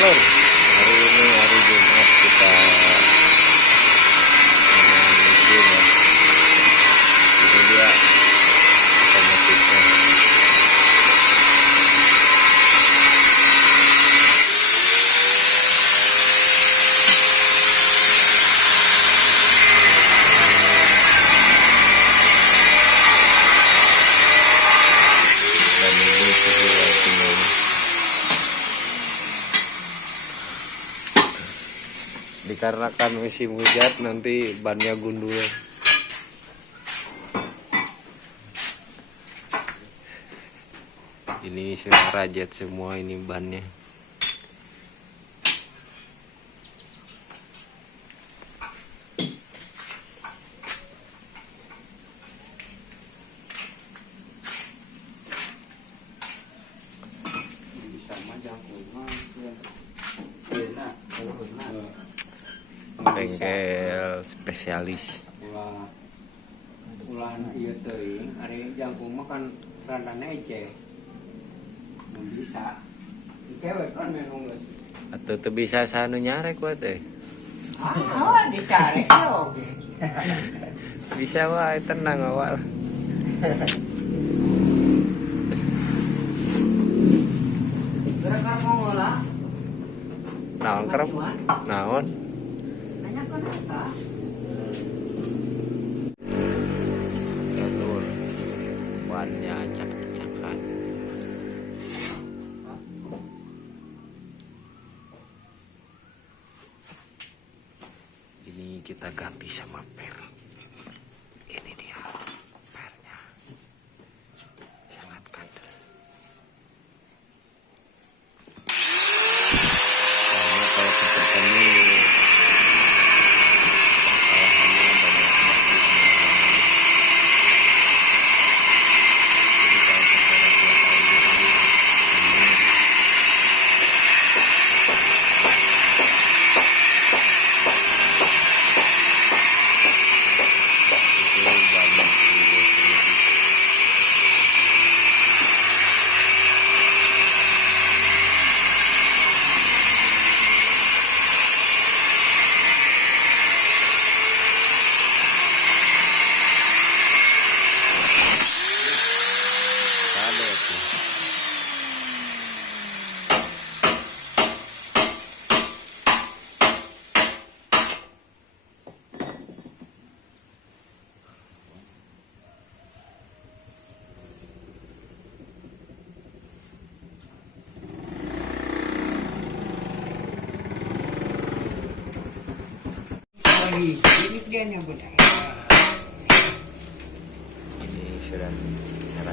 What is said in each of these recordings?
Lur. Hari ini hari Jumat kita mesin ya. Ini dia otomatisnya. Dan ini suhu ultimanya. Dikarenakan musim hujan nanti bannya gundul. Ini sudah rajat semua ini bannya. Bengkel spesialis. Ulah ieu teuing ari jangkung mah kan randana ece. Mun bisa. Cewek kan memang geus. Atuh teu bisa sanu nyarek we teh. Ah, dicarek yo. Bisa wae tenang awal. Gerak ngolah. Naon kerep? Naon? Nanya kan eta. Telur. Bannya acak-acakan. Ini kita ganti sama per. Ini dia pernya. Sangat kandel. Soalnya kalau untuk kami kesalahannya banyak banget. Jadi kalau secara tiap kali ini itu banyak seribu-seribu. Ada tuh. Lagi, ini dia nyambut. Ini sudah cara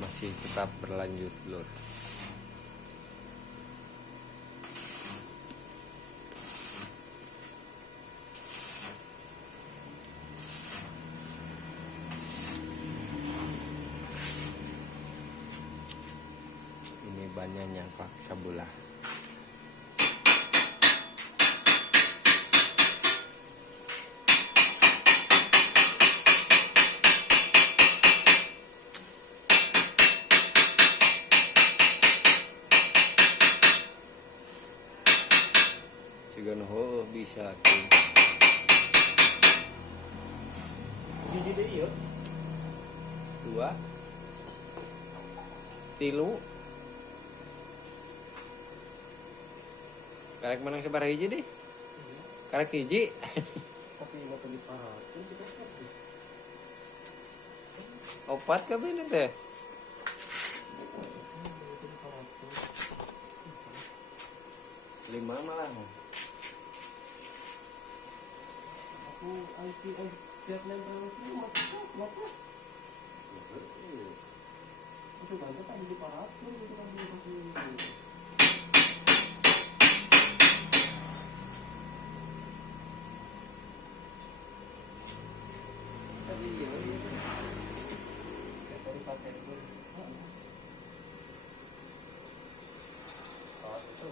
masih tetap berlanjut lur. Ini bannya nyangkak sebelah. Cigan ho bisa tuh. Hiji deui ieu. 2 3 karek menang sebar hiji deh. Karek hiji. Tapi mata diparakeun kita kopi. 4 ka bener teh. 5 malah. Aku IT tiap lain terus mata. Itu kan kita diparakeun itu kan diparakeun. Tadi ya. Tadi pakai itu. Oh, itu.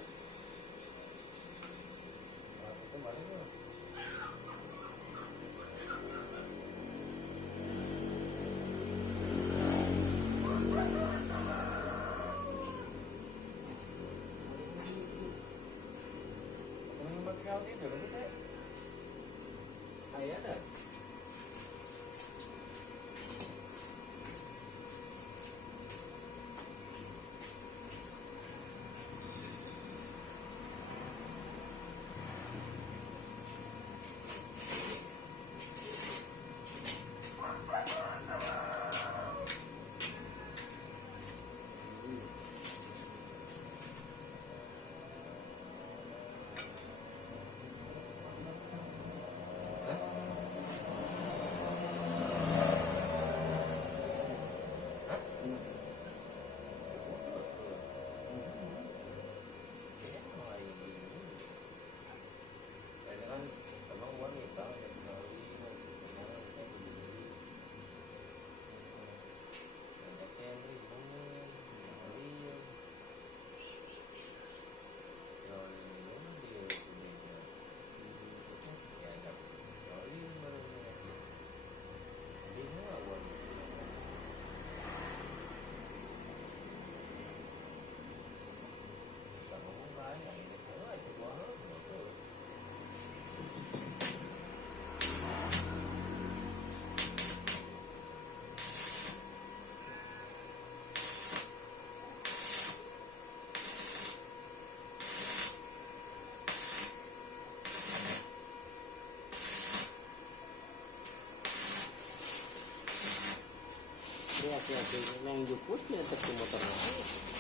Itu balik tuh. Yang pakai kaos itu berarti teh. Aya ada. Hati-hati yang juput ya terus motornya.